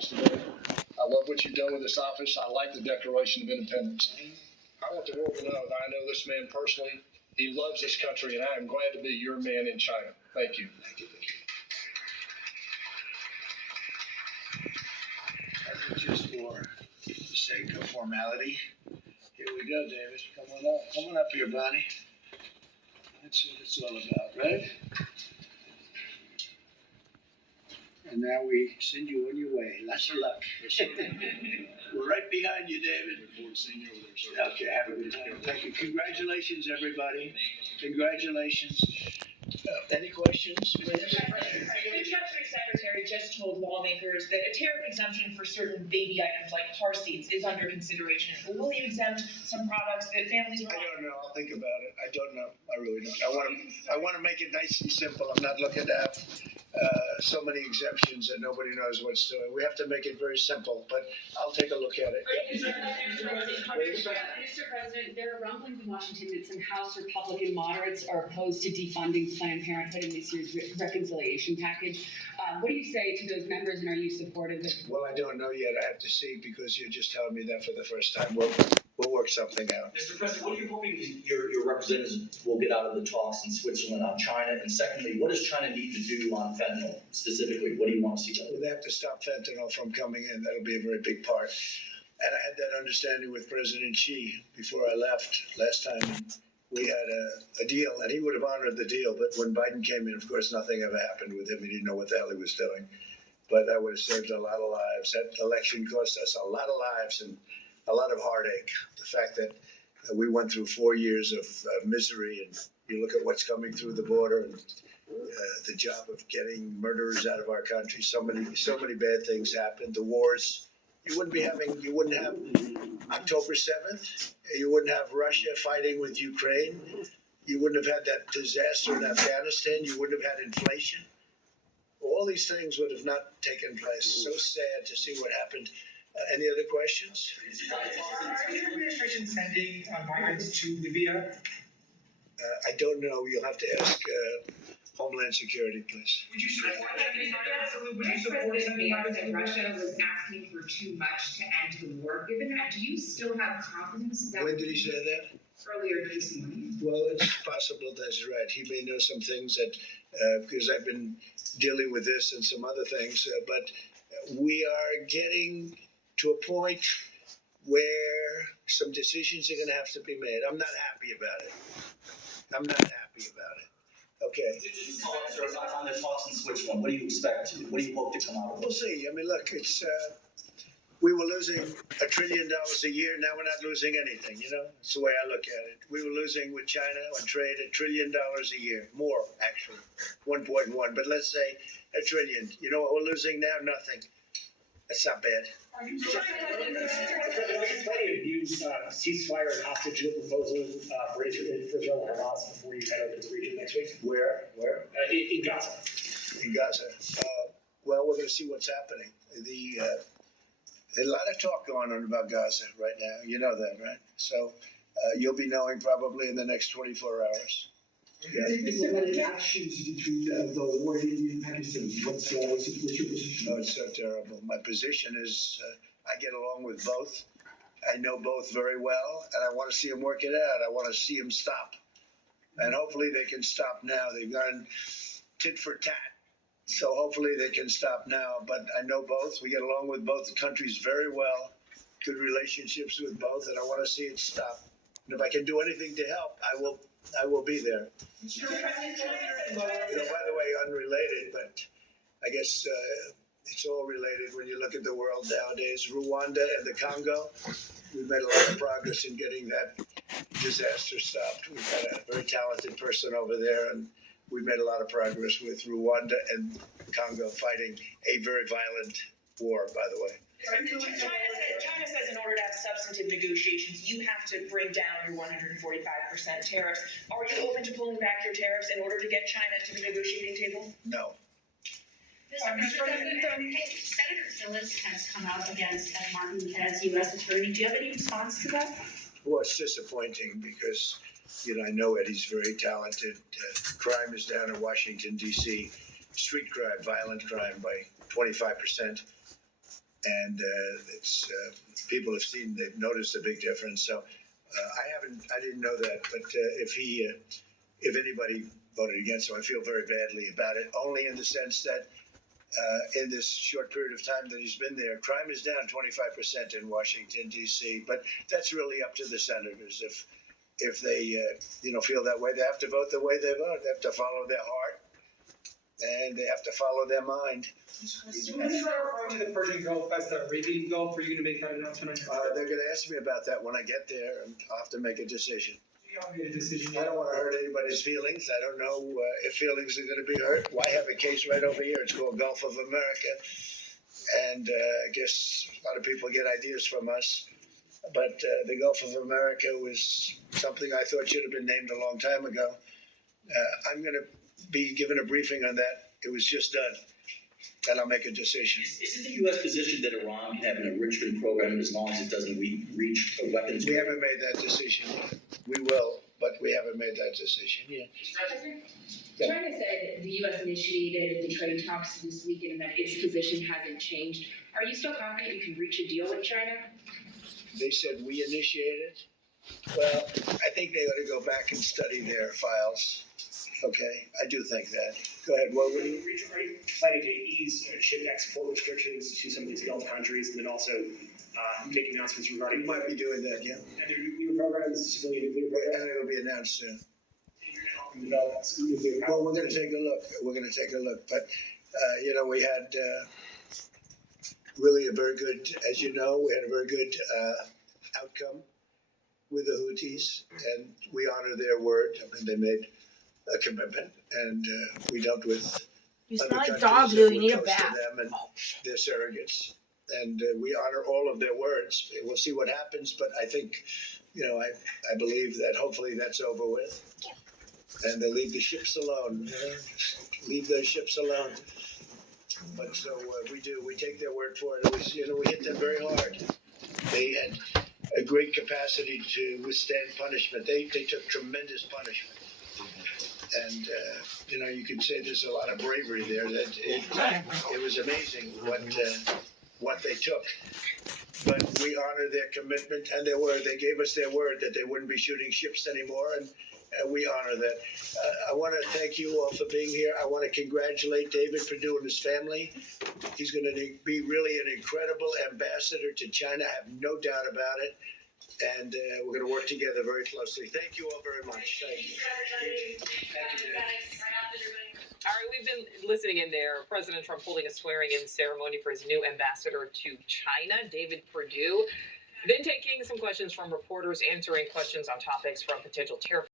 office today. I love what you've done with this office. I like the Declaration of Independence. I want the world to know that I know this man personally. He loves this country, and I am glad to be your man in China. Thank you. Thank you. Just for the sake of formality, here we go, David. Come on up. Come on up here, Bonnie. That's what it's all about, right? And now we send you on your way. Lots of luck. We're right behind you, David. Look forward to seeing you over there, sir. Okay, have a good time. Thank you. Congratulations, everybody. Congratulations. Any questions, please? The Treasury Secretary just told lawmakers that a tariff exemption for certain baby items like car seats is under consideration. Will you exempt some products that families I don't know. I'll think about it. I don't know. I really don't. I want to make it nice and simple. I'm not looking to have so many exemptions that nobody knows what's doing. We have to make it very simple, but I'll take a look at it. Mr. President, there are rumblings in Washington that some House Republican moderates are opposed to defunding Planned Parenthood in this year's reconciliation package. What do you say to those members, and are you supportive of? Well, I don't know yet. I have to see because you're just telling me that for the first time. We'll work something out. Mr. President, what are you hoping your representatives will get out of the talks in Switzerland on China? And secondly, what does China need to do on fentanyl specifically? What do you want to see done? Well, they have to stop fentanyl from coming in. That'll be a very big part. And I had that understanding with President Xi before I left last time. We had a deal, and he would have honored the deal. But when Biden came in, of course, nothing ever happened with him. He didn't know what the hell he was doing. But that would have saved a lot of lives. That election cost us a lot of lives and a lot of heartache. The fact that we went through 4 years of misery, and you look at what's coming through the border, and the job of getting murderers out of our country. So many bad things happened. The wars. You wouldn't have October 7th. You wouldn't have Russia fighting with Ukraine. You wouldn't have had that disaster in Afghanistan. You wouldn't have had inflation. All these things would have not taken place. So sad to see what happened. Any other questions? Is the administration sending migrants to Libya? I don't know. You'll have to ask Homeland Security, please. Would you support sending migrants? Would you Vice support President sending Vance migrants? that Russia was asking for too much to end the war. Given that, do you still have confidence that? When did he say that? Earlier this morning. Well, it's possible that's right. He may know some things that, because I've been dealing with this and some other things, but we are getting to a point where some decisions are going to have to be made. I'm not happy about it. Okay. Just follow up, sir, on the talks in Switzerland. What do you expect? What do you hope to come out of We'll it? see. I mean, look, it's we were losing $1 trillion a year. Now we're not losing anything. You know, that's the way I look at it. We were losing with China on trade $1 trillion a year, more actually, 1.1. But let's say $1 trillion. You know what we're losing now? Nothing. That's not bad. Plenty of new ceasefire and hostage proposal for Israel and Hamas before you head over to the region next week. Where? In Gaza. In Gaza. Well, we're going to see what's happening. There's a lot of talk going on about Gaza right now. You know that, right? So you'll be knowing probably in the next 24 hours. What actions between the war in India and Pakistan? What's your position? Oh, it's so terrible. My position is I get along with both. I know both very well, and I want to see them work it out. I want to see them stop. And hopefully they can stop now. They've gone tit for tat. So hopefully they can stop now. But I know both. We get along with both the countries very well. Good relationships with both, and I want to see it stop. And if I can do anything to help, I will be there. You know, by the way, unrelated, but I guess it's all related when you look at the world nowadays. Rwanda and the Congo, we've made a lot of progress in getting that disaster stopped. We've got a very talented person over there, and we've made a lot of progress with Rwanda and Congo fighting a very violent war, by the way. China says in order to have substantive negotiations, you have to bring down your 145% tariffs. Are you open to pulling back your tariffs in order to get China to the negotiating table? No. Mr. President, Senator Tillis has come out against Ed Martin as U.S. Attorney. Do you have any response to that? Well, it's disappointing because, you know, I know Eddie's very talented. Crime is down in Washington, D.C. Street crime, violent crime by 25%. And people have seen, they've noticed a big difference. So I didn't know that, but if anybody voted against him, I feel very badly about it, only in the sense that in this short period of time that he's been there, crime is down 25% in Washington, D.C., but that's really up to the senators. If they, feel that way, they have to vote the way they vote. They have to follow their heart, and they have to follow their mind. Is that referring to the Persian Gulf as the Arabian Gulf? Are you going to make that announcement? They're going to ask me about that when I get there, and I'll have to make a decision. You haven't made a decision I yet. don't want to hurt anybody's feelings. I don't know if feelings are going to be hurt. Why have a case right over here? It's called Gulf of America, and I guess a lot of people get ideas from us. But the Gulf of America was something I thought should have been named a long time ago. I'm going to be given a briefing on that. It was just done, and I'll make a decision. Isn't the U.S. position that Iran can have an enrichment program as long as it doesn't reach a weapons? We haven't made that decision yet. We will, but we haven't made that decision yet. China said the U.S. initiated the trade talks this weekend and that its position hasn't changed. Are you still confident you can reach a deal with China? They said we initiated. Well, I think they ought to go back and study their files. Okay, I do think that. Go ahead, what were you? Are you planning to ease ship export restrictions to some of these Gulf countries, and then also make announcements regarding? We might be doing that, yeah. And their nuclear programs, civilian nuclear And programs. it'll be announced soon. Develop nuclear power. Well, we're gonna take a look. We're gonna take a look. But, we had really a very good, as you know, we had a very good outcome with the Houthis, and we honor their word. I mean, they made a commitment, and we dealt with You other smell like countries dog that poo. were You need a close to bath. them and their surrogates. And we honor all of their words. We'll see what happens, but I think, I believe that hopefully that's over with. And they leave the ships alone. Leave those ships alone. But so we take their word for it. It was, we hit them very hard. They had a great capacity to withstand punishment. They took tremendous punishment. And, you could say there's a lot of bravery there. That it was amazing what they took. But we honor their commitment and their word. They gave us their word that they wouldn't be shooting ships anymore, and we honor that. I want to thank you all for being here. I want to congratulate David Perdue and his family. He's going to be really an incredible ambassador to China. I have no doubt about it. And we're going to work together very closely. Thank you all very much. Thank you. Thank you, Dave. All right, we've been listening in there. President Trump holding a swearing-in ceremony for his new ambassador to China, David Perdue. Then taking some questions from reporters, answering questions on topics from potential tariff